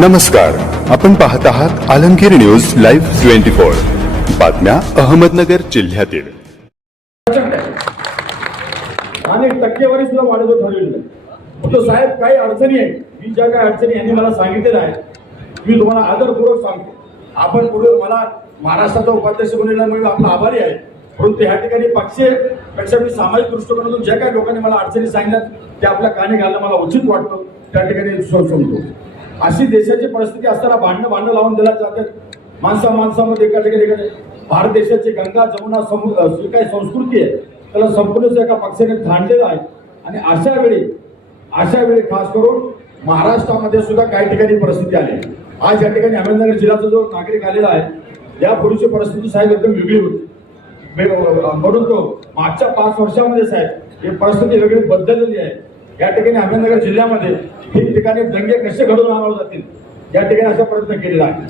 नमस्कार. आपण पाहत आहात Alamgir news live twenty four. बातम्या अहमदनगर जिल्ह्यातील. अनेक आणि टक्केवारी सुद्धा वाढवतो ठरलेलं आहे साहेब काही अडचणी आहेत. मी ज्या काही अडचणी यांनी मला सांगितलेल्या आहेत मी तुम्हाला आदरपूर्वक सांगतो. आपण पुढे मला महाराष्ट्राचा उपाध्यक्ष बनवल्यामुळे आपला आभारी आहे. परंतु ह्या ठिकाणी पक्षीयपेक्षा मी सामाजिक दृष्टिकोनातून ज्या काही लोकांनी मला अडचणी सांगितल्या त्या आपल्या कानी घालणं मला उचित वाटतं. त्या ठिकाणी सो- अशी देशाची परिस्थिती असताना भांडणं भांडणं लावून दिल्या जातात. माणसा माणसामध्ये एका ठिकाणी एका भारत देशाची गंगा जमुना समु- जी काही संस्कृती आहे त्याला संपूर्ण एका पक्षाने थांडलेलं आहे. आणि अशा वेळी अशा वेळी खास करून महाराष्ट्रामध्ये सुद्धा काही ठिकाणी परिस्थिती आली. आहे. आज या ठिकाणी अहमदनगर जिल्ह्याचा जो नागरिक आलेला आहे या पूर्वीची परिस्थिती साहेब एकदम वेगळी होती. परंतु म्हणून तो मागच्या पाच वर्षामध्ये साहेब ही परिस्थिती वेगळी बदललेली आहे. या ठिकाणी अहमदनगर जिल्ह्यामध्ये ठिकठिकाणी दंगे कसे घडून आणावे जातील या ठिकाणी असा प्रयत्न केलेला आहे.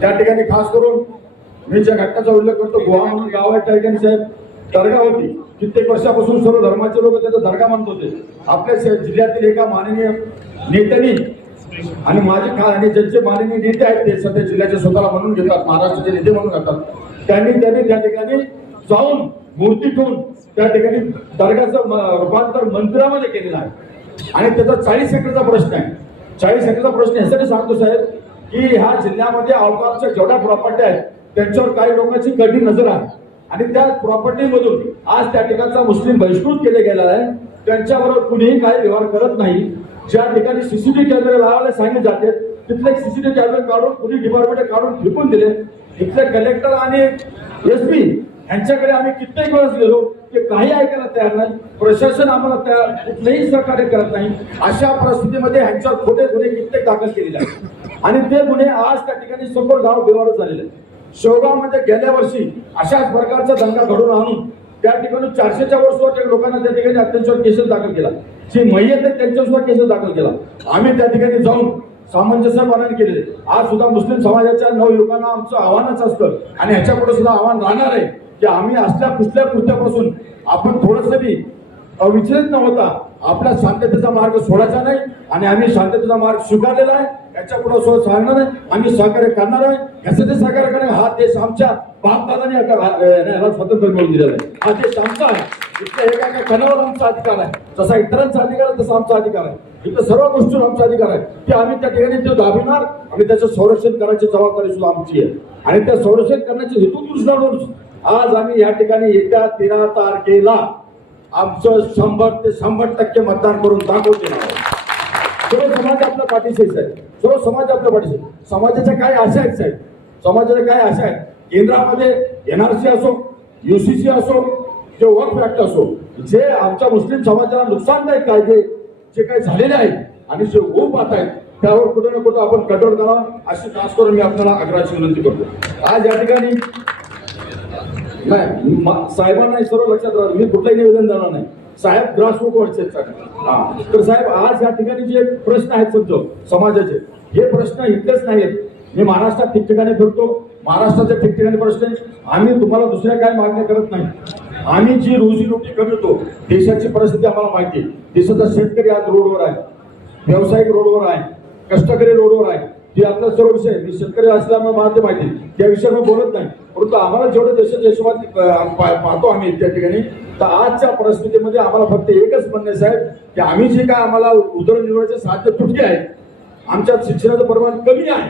त्या ठिकाणी खास करून मी ज्या घटनाचा उल्लेख करतो गोवा म्हणून गाव आहे त्या ठिकाणी साहेब दर्गा होती. कित्येक वर्षापासून सर्व धर्माचे लोक त्याचा दर्गा मानत होते. आपल्या जिल्ह्यातील एका माननीय नेत्यांनी आणि माझे खा आणि ज्यांचे माननीय नेते आहेत ते सध्या जिल्ह्याचे स्वतःला म्हणून घेतात महाराष्ट्राचे नेते म्हणून घेतात. त्यांनी त्यांनी त्या ठिकाणी जाऊन मूर्ती ठेवून त्या ठिकाणी दर्गाचं म- रूपांतर मंदिरामध्ये केलेलं आहे. आणि त्याचा चाळीस एकरचा प्रश्न आहे. चाळीस एकरचा प्रश्न यासाठी सांगतो साहेब की ह्या जिल्ह्यामध्ये अवकाशच्या जेवढ्या प्रॉपर्टी आहेत त्यांच्यावर काही लोकांची कठी नजर आहे. आणि त्या प्रॉपर्टीमधून आज त्या ठिकाणचा मुस्लिम बहिष्कृत केले गेला आहे. त्यांच्याबरोबर कुणीही काही व्यवहार करत नाही. ज्या ठिकाणी सीसीटीव्ही कॅमेरे लावायला सांगितले जाते तिथले सीसीटीव्ही कॅमेरे काढून पोलीस डिपार्टमेंट काढून फेकून दिले. इथले कलेक्टर आणि एस पी यांच्याकडे आम्ही कित्येक वेळेस गेलो की काही ऐकायला तयार नाही. प्रशासन आम्हाला त्या कुठलंही सहकार्य करत नाही. अशा परिस्थितीमध्ये ह्यांच्यावर खोटे गुन्हे कित्येक दाखल केलेले आहेत. आणि ते गुन्हे आज त्या ठिकाणी समोर गाव बेवारच झालेले आहेत. शेवगावमध्ये गेल्या वर्षी अशाच प्रकारचा दंगा घडून आणून त्या ठिकाणी चारशेच्या वर सुद्धा लोकांना त्या ठिकाणी अत्याचार केसेस दाखल केला. जे मय्यत आहेत त्यांच्यावर सुद्धा केसेस दाखल केला. आम्ही त्या ठिकाणी जाऊन सामंजस्य पालन केले आज सुद्धा मुस्लिम समाजाच्या नवयुवकांना आमचं आव्हानच असतं. आणि ह्याच्या पुढे सुद्धा आव्हान राहणार आहे. की आम्ही असल्या कुठल्या कृत्यापासून आपण थोडस बी अविचलित न होता आपला शांततेचा मार्ग सोडायचा नाही आणि आम्ही शांततेचा मार्ग स्वीकारलेला आहे. याच्यापुढे सोडत चालणार आहे आम्ही सहकार्य करणार आहे. यासाठी सहकार्य करणार हा देश आमच्या बापदादाने आता याला स्वतंत्र मिळवून दिलेला आहे. हा देश आमचा आहे. इथल्या एका एका कणावर आमचा अधिकार आहे. जसा इतरांचा अधिकार आहे तसा आमचा अधिकार आहे. इथं सर्व गोष्टीवर आमचा अधिकार आहे. की आम्ही त्या ठिकाणी ते दाबिणार. आणि त्याचं संरक्षण करायची जबाबदारी सुद्धा आमची आहे. आणि त्या संरक्षण करण्याची हेतू दृष्टीवर आज आम्ही या ठिकाणी येत्या तेरा तारखेला आमचं शंभर ते शंभर टक्के मतदान करून दाखवते सर्व समाज आपल्या पाठीशी साहेब. सर्व समाज आपल्या पाठीशी समाजाच्या काय आशा आहेत साहेब? समाजाच्या काय आशा आहेत? केंद्रामध्ये एनआरसी असो युसीसी असो किंवा वक्फ ऍक्ट असो जे आमच्या मुस्लिम समाजाला नुकसानदायक कायदे जे काही झालेले आहेत आणि जे होऊ पाहत आहेत त्यावर कुठे ना कुठं आपण कंट्रोल करावा अशी खास करून मी आपल्याला आग्रहाची विनंती करतो. आज या ठिकाणी नाही साहेबांना सर्व लक्षात राहतो. मी कुठलंही निवेदन देणार नाही. साहेब ग्रासरूट वरचे हा. तर साहेब आज या ठिकाणी जे प्रश्न आहेत समजा समाजाचे हे प्रश्न इतकेच नाहीत. मी महाराष्ट्रात ठिकठिकाणी फिरतो. महाराष्ट्राच्या ठिकठिकाणी प्रश्न आम्ही तुम्हाला दुसऱ्या काय मागण्या करत नाही. आम्ही जी रोजीरोटी कमवतो देशाची परिस्थिती आम्हाला माहिती आहे. देशाचा शेतकरी आज रोडवर आहे. व्यावसायिक रोडवर आहे. कष्टकरी रोडवर आहे. ते आपला सर्व विषय मी शेतकरी असल्यामुळे मला ते माहिती आहे. त्या विषयावर मी बोलत नाही. परंतु आम्हाला जेवढं देशाच्या हिशोबात पा- पाहतो आम्ही त्या ठिकाणी तर आजच्या परिस्थितीमध्ये आम्हाला फक्त एकच म्हणणे साहेब की आम्ही जे काय आम्हाला उदरनिर्वाहाचे साध्य तुटके आहेत आमच्या शिक्षणाचं प्रमाण कमी आहे.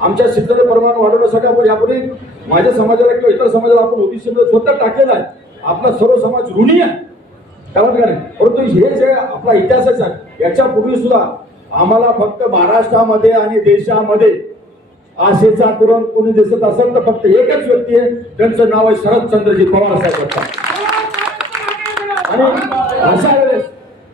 आमच्या शिक्षणाचं प्रमाण वाढवण्यासाठी आपण यापूर्वी माझ्या समाजाला किंवा इतर समाजाला आपण ओबीसीमध्ये स्वतः टाकलेला आहे. आपला सर्व समाज ऋणी आहे. त्यामध्ये काय नाही. परंतु हे जे आपला इतिहासच आहे याच्या सुद्धा आम्हाला फक्त महाराष्ट्रामध्ये आणि देशामध्ये आशेचा तुरण कोणी दिसत असेल तर फक्त एकच व्यक्ती आहे. त्यांचं नाव आहे शरद चंद्रजी पवार साहेब आणि अशा वेळेस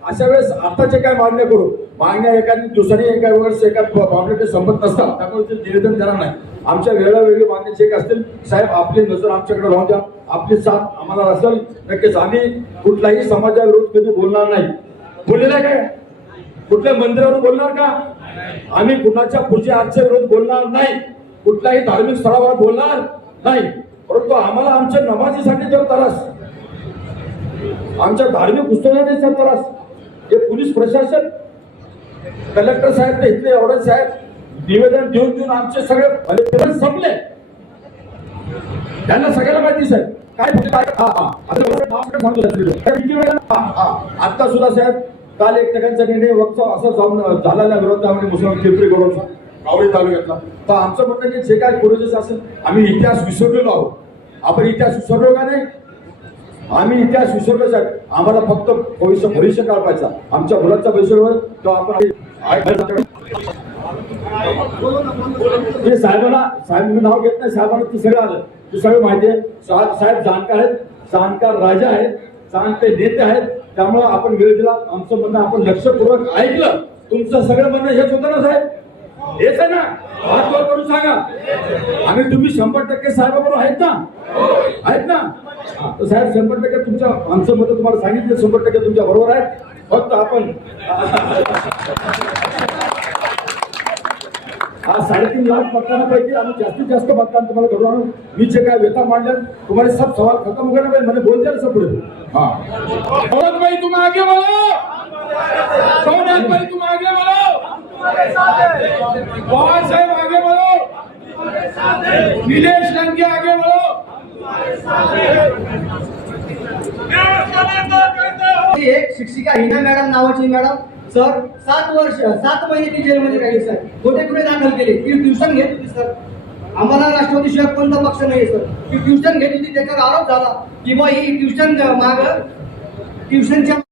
अशा वेळेस आताचे काय मागण्या करू? मागण्या एखादी दुसरी एका वेळेस एका पावलेटे संपत नसतात. त्यामुळे ते निवेदन देणार नाही. आमच्या वेगळ्या मागण्या एक असतील. साहेब आपली नजर आमच्याकडे राहू द्या. आपली साथ आम्हाला असेल. नक्कीच आम्ही कुठलाही समाजाविरोध कधी बोलणार नाही. बोललेलं काय? कुठल्या मंदिरावर बोलणार का? आम्ही कुणाच्या पूजे आजच्या विरोध बोलणार नाही. कुठल्याही धार्मिक स्थळावर बोलणार नाही. परंतु आम्हाला आमच्या नमाजीसाठी जर त्रास आमच्या धार्मिक पुस्तकाने जर त्रास हे पोलीस प्रशासन कलेक्टर साहेब ते इथले एवढे साहेब निवेदन देऊन देऊन आमचे सगळे संपले. त्यांना सगळ्याला माहिती साहेब. काय किती आता सुद्धा साहेब काल एक टक्क्यांचा निर्णय वक्त असं जाऊन झालेला विरोधामध्ये मुस्लिम केंद्रीय गौरवचा कावळी तालुक्यातला. तर आमचं म्हणणं की जे काय पूर्वजच असेल आम्ही इतिहास विसरलेलो आहोत. आपण इतिहास विसरलो का नाही? आम्ही इतिहास विसरलो साहेब. आम्हाला फक्त भविष्य भविष्य काढायचा. आमच्या मुलांचा भविष्य तो आपण ते साहेबांना साहेब मी नाव घेत नाही साहेबांना ती सगळं आलं. ते सगळं माहिती आहे. साहेब साहेब जाणकार आहेत जाणकार राजा आहेत. जाणते नेते आहेत त्यामुळे आपण वेळ दिला आमचं म्हणणं आपण लक्षपूर्वक ऐकलं. तुमचं सगळं म्हणणं हेच होतं ना साहेब? हेच आहे ना? हात वर करून सांगा. आणि तुम्ही शंभर टक्के साहेबाबरोबर आहेत ना? आहेत ना? तर साहेब शंभर टक्के तुमच्या आमचं मत तुम्हाला सांगितलं शंभर टक्के तुमच्या बरोबर आहे फक्त आपण आज साडेतीन लाख मतदानापैकी आम्ही जास्तीत जास्त मतदान तुम्हाला घडून आणू. मी जे काय व्यथा मांडल्या तुम्हाला सब सवाल खतम हो पाहिजे म्हणजे बोलते ना सब पुढे. हाँ. भाई तुम आगे बढ़ो भाई आगे बोलो पवार साहब आगे बढ़ो लंके आगे एक शिक्षिका हिना मॅडम नावाची मॅडम. सर सात वर्ष सात महिने ती जेलमध्ये राहिली सर. कुठे कुठे दाखल केले. ती ट्युशन घेत होती सर. आम्हाला राष्ट्रवादी शिवाय कोणता पक्ष नाही सर. ती ट्युशन घेत होती त्याच्यावर आरोप झाला की बा ही ट्युशन माग ट्युशनच्या